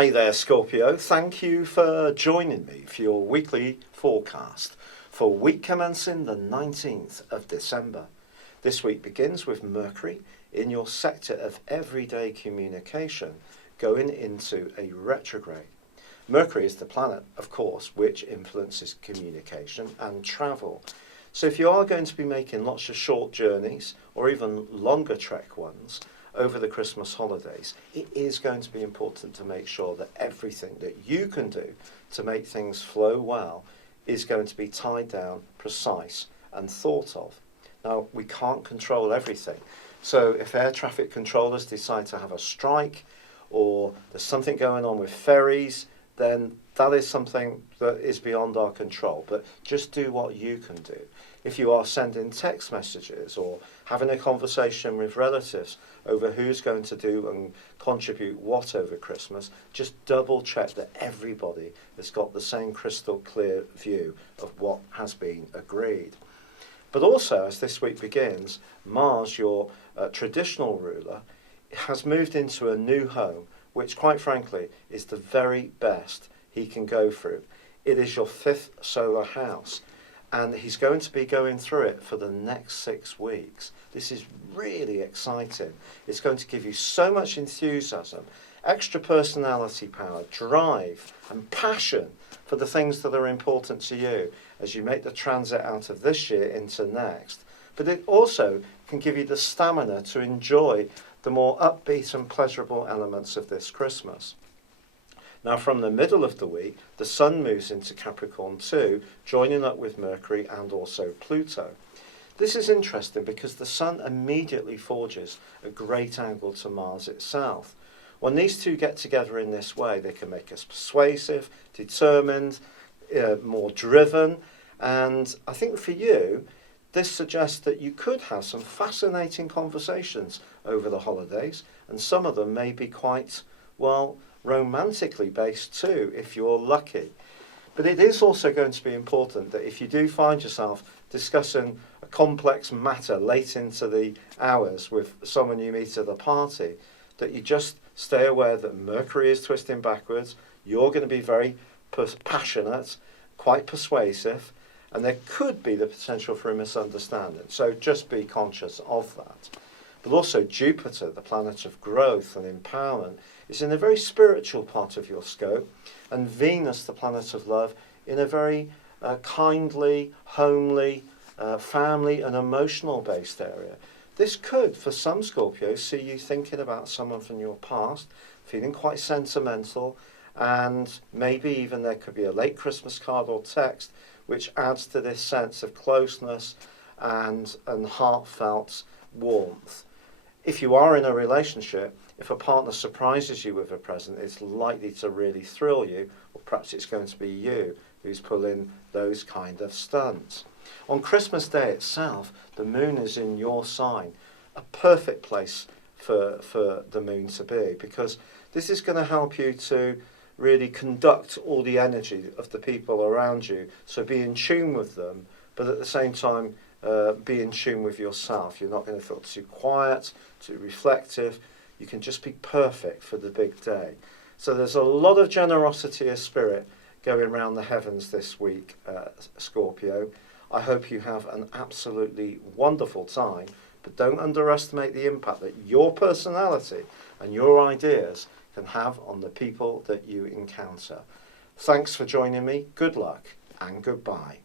Hi there, Scorpio. Thank you for joining me for your weekly forecast for week commencing the 19th of December. This week begins with Mercury in your sector of everyday communication going into a retrograde. Mercury is the planet, of course, which influences communication and travel. So if you are going to be making lots of short journeys or even longer trek ones over the Christmas holidays, it is going to be important to make sure that everything that you can do to make things flow well is going to be tied down, precise and thought of. Now, we can't control everything. So if air traffic controllers decide to have a strike or there's something going on with ferries, then that is something that is beyond our control. But just do what you can do. If you are sending text messages or having a conversation with relatives over who's going to do and contribute what over Christmas, just double check that everybody has got the same crystal clear view of what has been agreed. But also, as this week begins, Mars, your traditional ruler, has moved into a new home, which quite frankly is the very best he can go through. It is your 5th solar house, and he's going to be going through it for the next 6 weeks. This is really exciting. It's going to give you so much enthusiasm, extra personality power, drive and passion for the things that are important to you as you make the transit out of this year into next. But it also can give you the stamina to enjoy the more upbeat and pleasurable elements of this Christmas. Now, from the middle of the week, the Sun moves into Capricorn 2, joining up with Mercury and also Pluto. This is interesting because the Sun immediately forges a great angle to Mars itself. When these two get together in this way, they can make us persuasive, determined, more driven, and I think for you, this suggests that you could have some fascinating conversations over the holidays, and some of them may be quite, well, romantically based too, if you're lucky. But it is also going to be important that if you do find yourself discussing a complex matter late into the hours with someone you meet at a party, that you just stay aware that Mercury is twisting backwards, you're going to be very passionate, quite persuasive, and there could be the potential for a misunderstanding. So just be conscious of that. But also Jupiter, the planet of growth and empowerment, is in a very spiritual part of your scope, and Venus, the planet of love, in a very kindly, homely, family and emotional based area. This could, for some Scorpios, see you thinking about someone from your past, feeling quite sentimental, and maybe even there could be a late Christmas card or text which adds to this sense of closeness and heartfelt warmth. If you are in a relationship, if a partner surprises you with a present, it's likely to really thrill you, or perhaps it's going to be you who's pulling those kind of stunts. On Christmas Day itself, the moon is in your sign, a perfect place for the moon to be, because this is going to help you to really conduct all the energy of the people around you, so be in tune with them, but at the same time be in tune with yourself. You're not going to feel too quiet, too reflective. You can just be perfect for the big day. So there's a lot of generosity of spirit going around the heavens this week, Scorpio. I hope you have an absolutely wonderful time, but don't underestimate the impact that your personality and your ideas can have on the people that you encounter. Thanks for joining me. Good luck and goodbye.